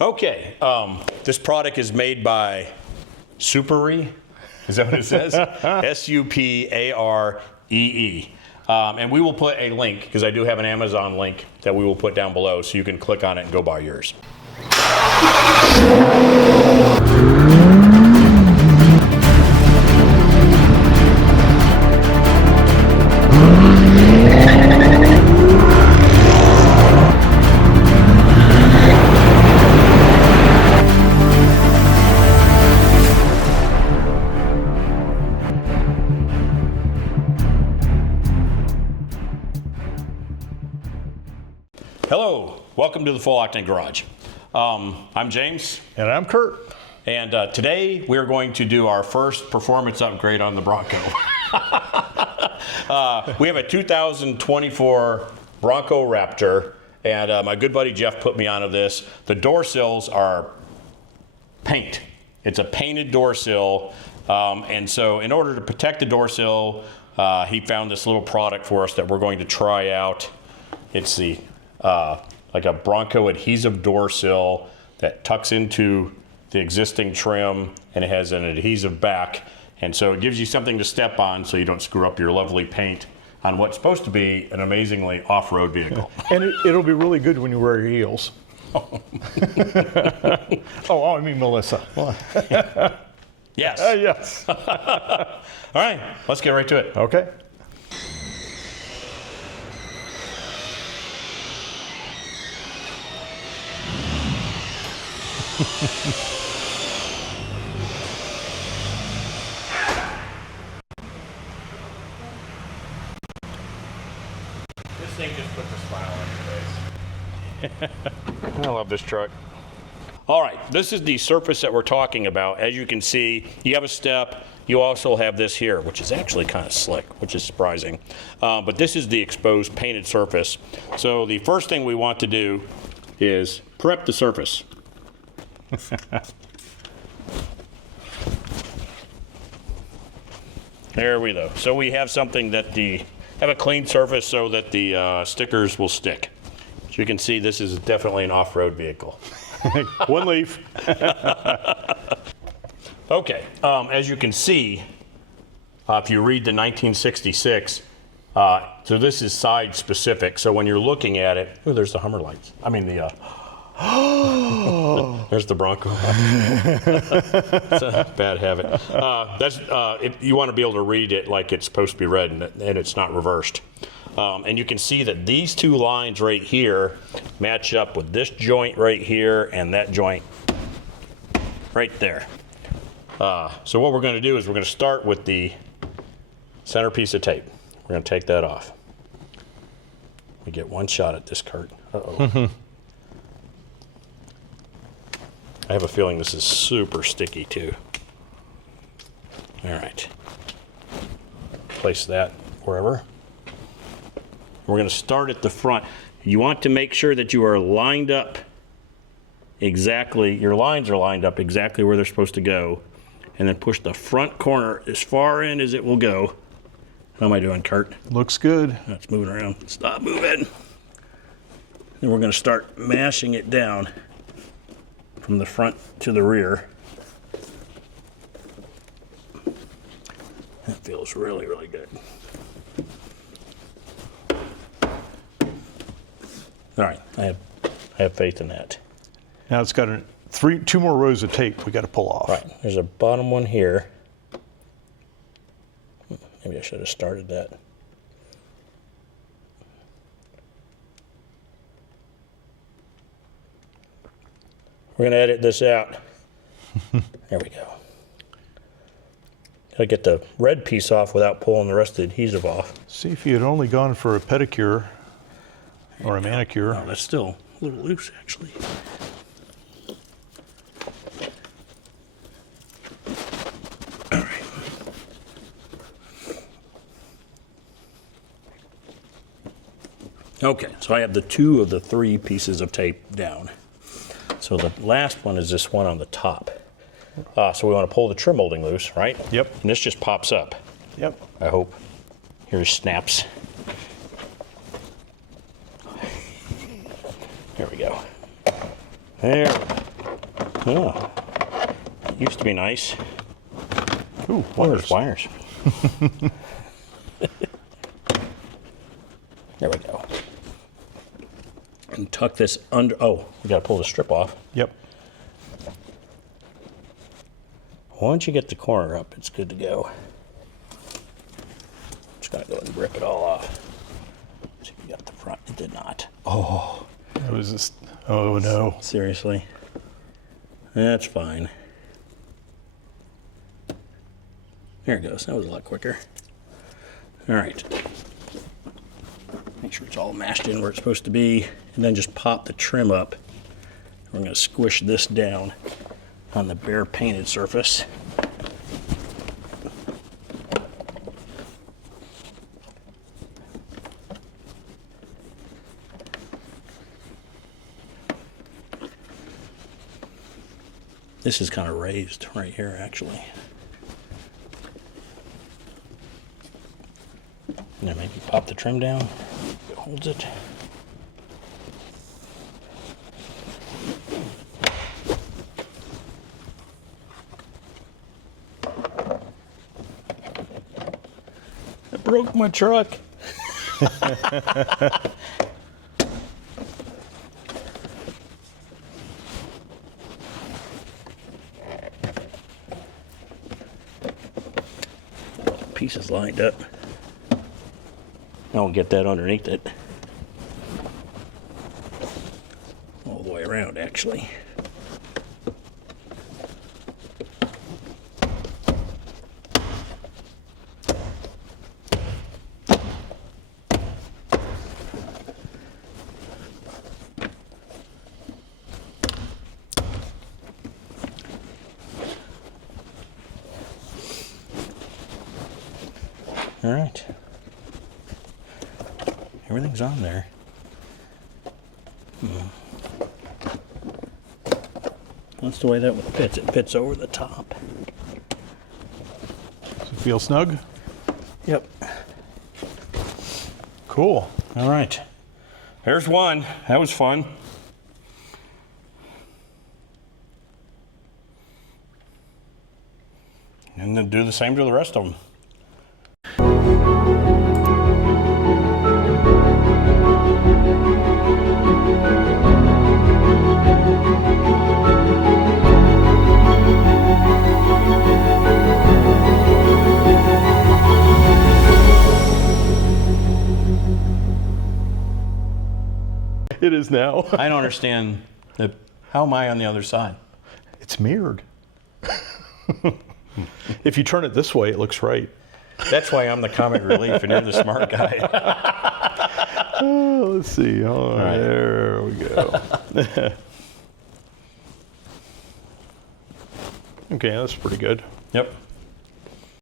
Okay, this product is made by Superee. Is that what it says? S-U-P-A-R-E-E. And we will put a link, because I do have an Amazon link that we will put down below, so you can click on it and go buy yours. Hello, welcome to the Full Octane Garage. I'm James. And I'm Kurt. And today we're going to do our first performance upgrade on the Bronco. We have a 2024 Bronco Raptor, and my good buddy Jeff put me onto this. The door sills are paint. It's a painted door sill, and so in order to protect the door sill, he found this little product for us that we're going to try out. It's the like a Bronco adhesive door sill that tucks into the existing trim, and it has an adhesive back, and so it gives you something to step on so you don't screw up your lovely paint on what's supposed to be an amazingly off-road vehicle. And it'll be really good when you wear your heels. Oh, I mean Melissa. Yes. Yes. All right, let's get right to it. Okay. This thing just puts a smile on your face. I love this truck. All right, this is the surface that we're talking about. As you can see, you have a step. You also have this here, which is actually kind of slick, which is surprising. But this is the exposed painted surface. So the first thing we want to do is prep the surface. There we go. So we have something that have a clean surface so that the stickers will stick. As you can see, this is definitely an off-road vehicle. One leaf. Okay, as you can see, if you read the 1966, so this is side specific. So when you're looking at it, oh, there's the Hummer lights. I mean the. There's the Bronco. It's a bad habit. You want to be able to read it like it's supposed to be read, and it's not reversed. And you can see that these two lines right here match up with this joint right here and that joint right there. So what we're going to do is we're going to start with the center piece of tape. We're going to take that off. We get one shot at this, Kurt. Uh-oh. I have a feeling this is super sticky too. All right. Place that wherever. We're going to start at the front. You want to make sure that you are lined up exactly, your lines are lined up exactly where they're supposed to go, and then push the front corner as far in as it will go. How am I doing, Kurt? Looks good. It's moving around. Stop moving. Then we're going to start mashing it down from the front to the rear. That feels really, really good. All right, I have faith in that. Now it's got two more rows of tape we got to pull off. Right, there's a bottom one here. Maybe I should have started that. We're going to edit this out. There we go. Gotta get the red piece off without pulling the rest of the adhesive off. See, if you had only gone for a pedicure or a manicure. Oh, that's still a little loose, actually. All right. Okay, so I have the two of the three pieces of tape down. So the last one is this one on the top. So we want to pull the trim molding loose, right? Yep. And this just pops up. Yep. I hope. Here's snaps. Here we go. There. Oh, used to be nice. Ooh, Oh, there's wires. There we go. And tuck this under. Oh, we got to pull the strip off. Yep. Once you get the corner up, it's good to go. Just gotta go and rip it all off. So you got the front. It did not. Oh, It was just, oh no. seriously. That's fine. There it goes. That was a lot quicker. All right. Make sure it's all mashed in where it's supposed to be, and then just pop the trim up. We're going to squish this down on the bare painted surface. This is kind of raised right here, actually. And then maybe pop the trim down. It holds it. I broke my truck. Pieces lined up. Now we'll get that underneath it. All the way around, actually. All right. Everything's on there. That's the way that one fits. It fits over the top. Does it feel snug? Yep. Cool. All right. There's one. That was fun. And then do the same to the rest of them. It is now. I don't understand how am I on the other side? It's mirrored. If you turn it this way, it looks right. That's why I'm the comic relief and you're the smart guy. Oh, let's see. Oh, right. There we go. Okay, that's pretty good. Yep.